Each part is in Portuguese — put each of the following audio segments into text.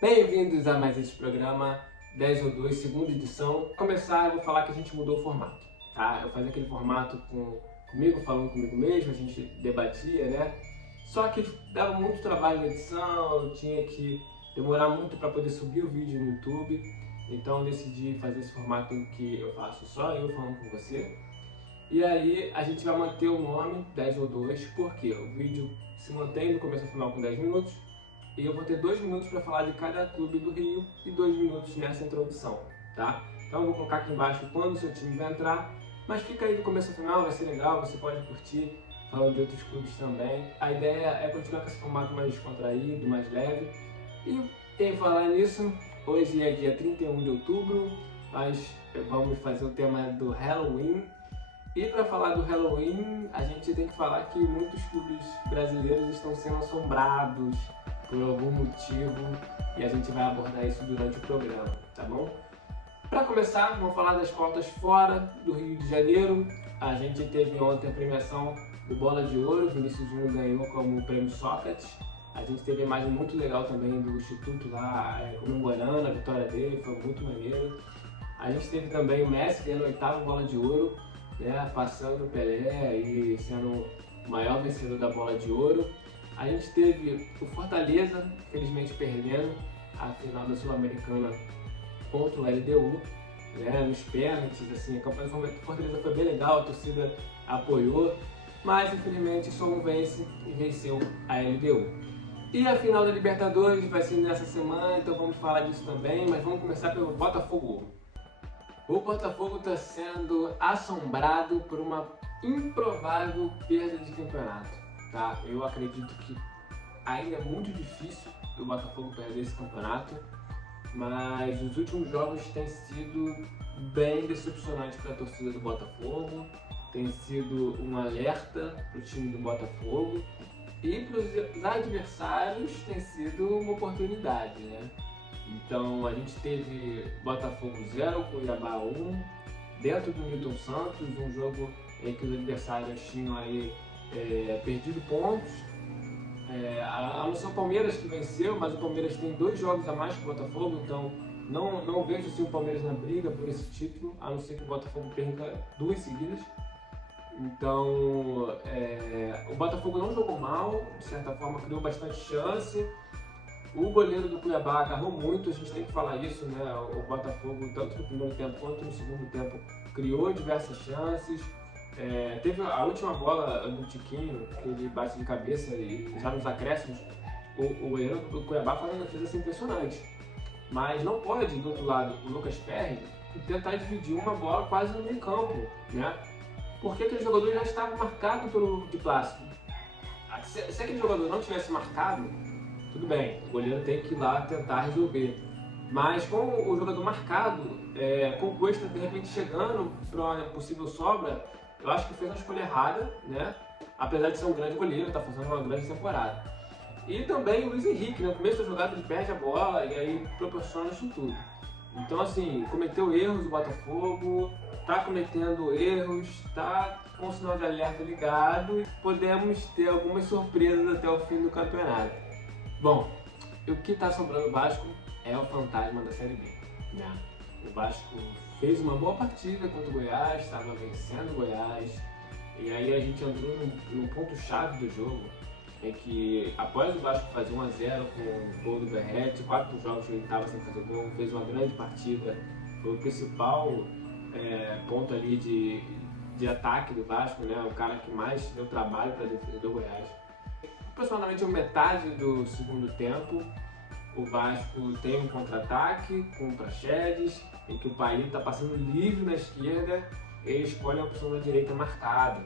Bem-vindos a mais esse programa 10 ou 2, segunda edição. Para começar, eu vou falar que a gente mudou o formato, tá? Eu fazia aquele formato comigo, falando comigo mesmo, a gente debatia, né? Só que dava muito trabalho na edição, eu tinha que demorar muito para poder subir o vídeo no YouTube. Então eu decidi fazer esse formato em que eu faço só eu falando com você. E aí a gente vai manter o nome 10 ou 2, porque o vídeo se mantém do começo ao final com 10 minutos. E eu vou ter 2 minutos para falar de cada clube do Rio e 2 minutos nessa introdução, tá? Então eu vou colocar aqui embaixo quando o seu time vai entrar, mas fica aí do começo ao final, vai ser legal, você pode curtir falando de outros clubes também. A ideia é continuar com esse formato mais descontraído, mais leve. E em falar nisso, hoje é dia 31 de outubro, nós vamos fazer o tema do Halloween. E para falar do Halloween, a gente tem que falar que muitos clubes brasileiros estão sendo assombrados por algum motivo e a gente vai abordar isso durante o programa, tá bom? Para começar, vamos falar das pautas fora do Rio de Janeiro. A gente teve ontem a premiação do Bola de Ouro, Vinícius Júnior ganhou como prêmio Sócrates. A gente teve a imagem muito legal também do Instituto lá, comemorando a vitória dele, foi muito maneiro. A gente teve também o Messi ganhando o 8º Bola de Ouro, né, passando o Pelé e sendo o maior vencedor da Bola de Ouro. A gente teve o Fortaleza, felizmente perdendo a final da Sul-Americana contra o LDU, né, nos pênaltis, assim, a campanha do Fortaleza foi bem legal, a torcida apoiou, mas infelizmente só um vence e venceu a LDU. E a final da Libertadores vai ser nessa semana, então vamos falar disso também, mas vamos começar pelo Botafogo. O Botafogo está sendo assombrado por uma improvável perda de campeonato. Tá? Eu acredito que ainda é muito difícil o Botafogo perder esse campeonato, mas os últimos jogos têm sido bem decepcionantes para a torcida do Botafogo, tem sido um alerta para o time do Botafogo e para os adversários tem sido uma oportunidade, né? Então a gente teve Botafogo 0, Cuiabá 1, dentro do Newton Santos, um jogo em que os adversários tinham aí perdido pontos, a não ser o Palmeiras que venceu, mas o Palmeiras tem 2 jogos a mais que o Botafogo, então não vejo assim, o Palmeiras na briga por esse título, a não ser que o Botafogo perca 2 seguidas. Então o Botafogo não jogou mal, de certa forma criou bastante chance. O goleiro do Cuiabá agarrou muito, a gente tem que falar isso, né? O Botafogo, tanto no primeiro tempo quanto no segundo tempo, criou diversas chances. Teve a última bola do Tiquinho, que ele bate de cabeça e já nos acréscimos, o goleiro do Cuiabá faz uma defesa assim, impressionante. Mas não pode, do outro lado, o Lucas Perry tentar dividir uma bola quase no meio campo, né? Porque aquele jogador já estava marcado pelo de plástico. Se aquele jogador não tivesse marcado, tudo bem, o goleiro tem que ir lá tentar resolver. Mas com o jogador marcado, com o Cuesta de repente chegando para uma possível sobra, eu acho que fez uma escolha errada, né? Apesar de ser um grande goleiro, está fazendo uma grande temporada. E também o Luiz Henrique, no começo da jogada ele perde a bola e aí proporciona isso tudo. Então assim, cometeu erros o Botafogo, está cometendo erros, está com o sinal de alerta ligado e podemos ter algumas surpresas até o fim do campeonato. Bom, o que está sobrando o Vasco é o fantasma da Série B, né? O Vasco fez uma boa partida contra o Goiás, estava vencendo o Goiás, e aí a gente entrou num ponto-chave do jogo, em que após o Vasco fazer 1 a 0 com o gol do Verratti, 4 jogos que ele estava sem fazer gol, fez uma grande partida, foi o principal ponto ali de ataque do Vasco, né? O cara que mais deu trabalho para a defesa do Goiás. Aproximadamente metade do segundo tempo, o Vasco tem um contra-ataque com o Praxedes, em que o Paí está passando livre na esquerda, ele escolhe a opção da direita marcada.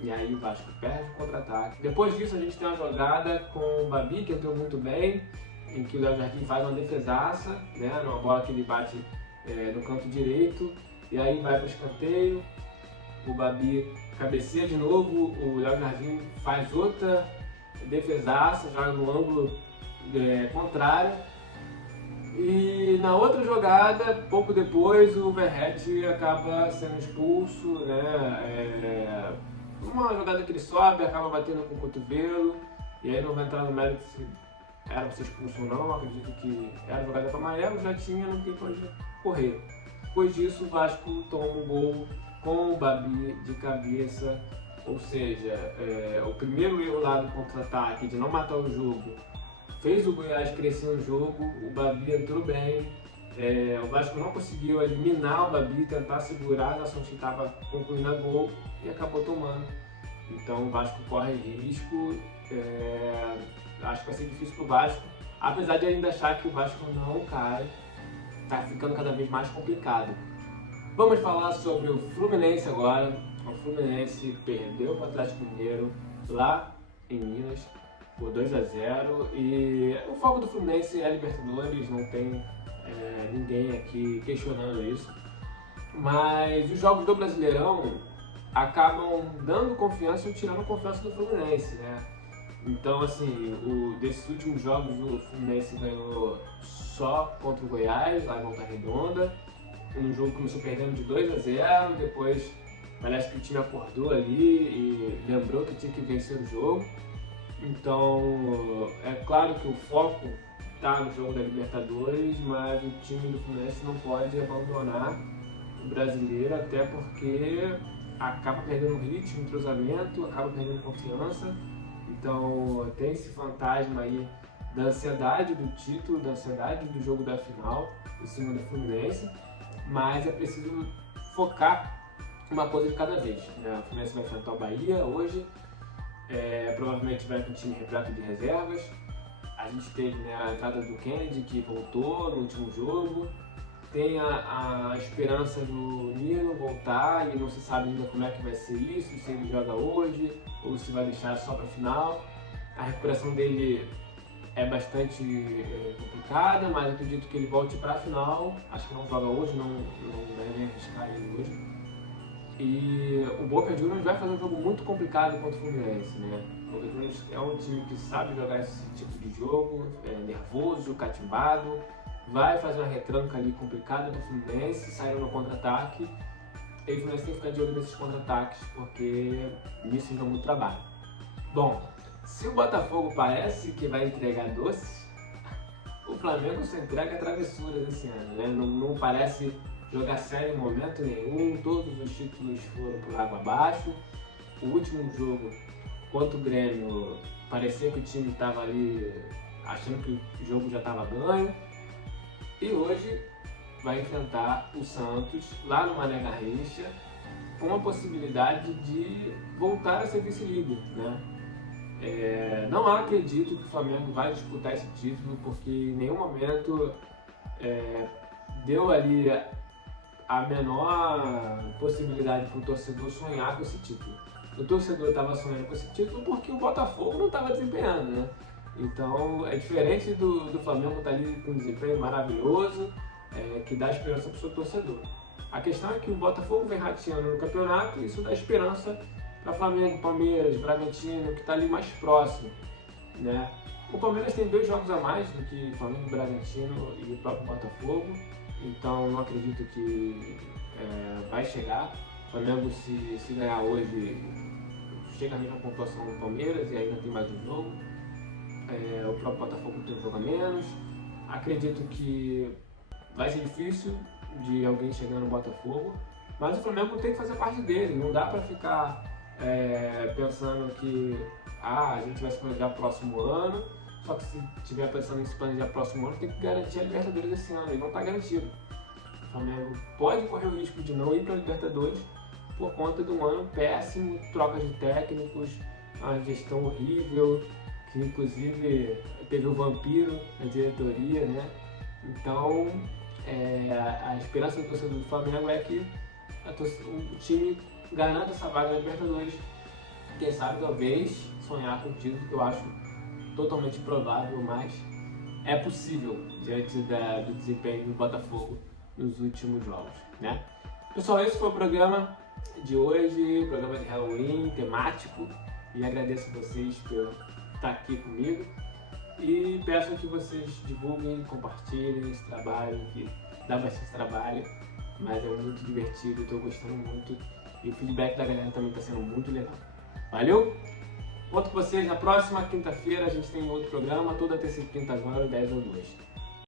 E aí o Vasco perde o contra-ataque. Depois disso a gente tem uma jogada com o Babi, que entrou muito bem, em que o Léo Jardim faz uma defesaça, né, numa bola que ele bate no canto direito, e aí vai para o escanteio, o Babi cabeceia de novo, o Léo Jardim faz outra defesaça, joga no ângulo contrário. E na outra jogada, pouco depois, o Verratti acaba sendo expulso, né? Uma jogada que ele sobe, acaba batendo com o cotovelo, e aí não vai entrar no mérito se era pra ser expulso ou não, acredito que era jogada para amarelo, já tinha, não tem pra onde correr. Depois disso, o Vasco toma um gol com o Babi de cabeça, ou seja, o primeiro erro lá do contra-ataque de não matar o jogo fez o Goiás crescer no jogo, o Babi entrou bem, o Vasco não conseguiu eliminar o Babi, tentar segurar a ação que estava concluindo a gol e acabou tomando. Então o Vasco corre risco, acho que vai ser difícil para o Vasco, apesar de ainda achar que o Vasco não cai, está ficando cada vez mais complicado. Vamos falar sobre o Fluminense agora. O Fluminense perdeu para o Atlético Mineiro lá em Minas por 2-0 e o foco do Fluminense é a Libertadores, não tem ninguém aqui questionando isso. Mas os jogos do Brasileirão acabam dando confiança ou tirando confiança do Fluminense, né? Então, assim, desses últimos jogos o Fluminense ganhou só contra o Goiás, lá em Volta Redonda. Um jogo que começou perdendo de 2-0, depois parece que o time acordou ali e lembrou que tinha que vencer o jogo. Então, é claro que o foco está no jogo da Libertadores, mas o time do Fluminense não pode abandonar o brasileiro, até porque acaba perdendo ritmo, entrosamento, acaba perdendo confiança. Então, tem esse fantasma aí da ansiedade do título, da ansiedade do jogo da final em cima do Fluminense, mas é preciso focar uma coisa de cada vez, né? O Fluminense vai enfrentar o Bahia hoje, provavelmente vai com o time repleto de reservas. A gente teve, né, a entrada do Kennedy, que voltou no último jogo, tem a esperança do Nino voltar e não se sabe ainda como é que vai ser isso, se ele joga hoje ou se vai deixar só para a final. A recuperação dele é bastante complicada, mas acredito que ele volte para a final. Acho que não joga hoje, não deve arriscar ele hoje. E o Boca Juniors vai fazer um jogo muito complicado contra o Fluminense, né? O Boca Juniors é um time que sabe jogar esse tipo de jogo, nervoso, catimbado, vai fazer uma retranca ali complicada do Fluminense, saindo no contra-ataque. E o Fluminense tem que ficar de olho nesses contra-ataques, porque nisso dá muito trabalho. Bom, se o Botafogo parece que vai entregar doces, o Flamengo só entrega travessuras esse ano, né? Não parece jogar sério em momento nenhum, todos os títulos foram por água abaixo. O último jogo contra o Grêmio, parecia que o time estava ali achando que o jogo já estava ganho. E hoje vai enfrentar o Santos lá no Mané Garrincha, com a possibilidade de voltar a ser vice-líder, né? Não acredito que o Flamengo vai disputar esse título, porque em nenhum momento deu ali a menor possibilidade para o torcedor sonhar com esse título. O torcedor estava sonhando com esse título porque o Botafogo não estava desempenhando, né? Então é diferente do Flamengo estar ali com um desempenho maravilhoso, que dá esperança para o seu torcedor. A questão é que o Botafogo vem rateando no campeonato e isso dá esperança para Flamengo, Palmeiras, Bragantino, que está ali mais próximo, né? O Palmeiras tem 2 jogos a mais do que Flamengo, Bragantino e o próprio Botafogo, então não acredito que vai chegar. O Flamengo, se ganhar hoje, chega a mesma pontuação do Palmeiras e ainda tem mais um jogo. O próprio Botafogo tem um jogo a menos. Acredito que vai ser difícil de alguém chegar no Botafogo, mas o Flamengo tem que fazer parte dele. Não dá para ficar pensando que a gente vai se planejar próximo ano, só que se estiver pensando em se planejar próximo ano, tem que garantir a Libertadores esse ano, e não está garantido. O Flamengo pode correr o risco de não ir para a Libertadores por conta de um ano péssimo, trocas de técnicos, uma gestão horrível, que inclusive teve o vampiro na diretoria, né? Então, a esperança do torcedor do Flamengo é que o time garanta essa vaga na Libertadores. Quem sabe, talvez, sonhar com o título, que eu acho totalmente improvável, mas é possível diante do desempenho do Botafogo nos últimos jogos, né? Pessoal, esse foi o programa de hoje, programa de Halloween, temático, e agradeço a vocês por estar aqui comigo e peço que vocês divulguem, compartilhem esse trabalho, que dá bastante trabalho, mas é muito divertido, estou gostando muito e o feedback da galera também está sendo muito legal. Valeu? Conto com vocês na próxima quinta-feira, a gente tem um outro programa, toda terça e quinta agora, 10 ou 2.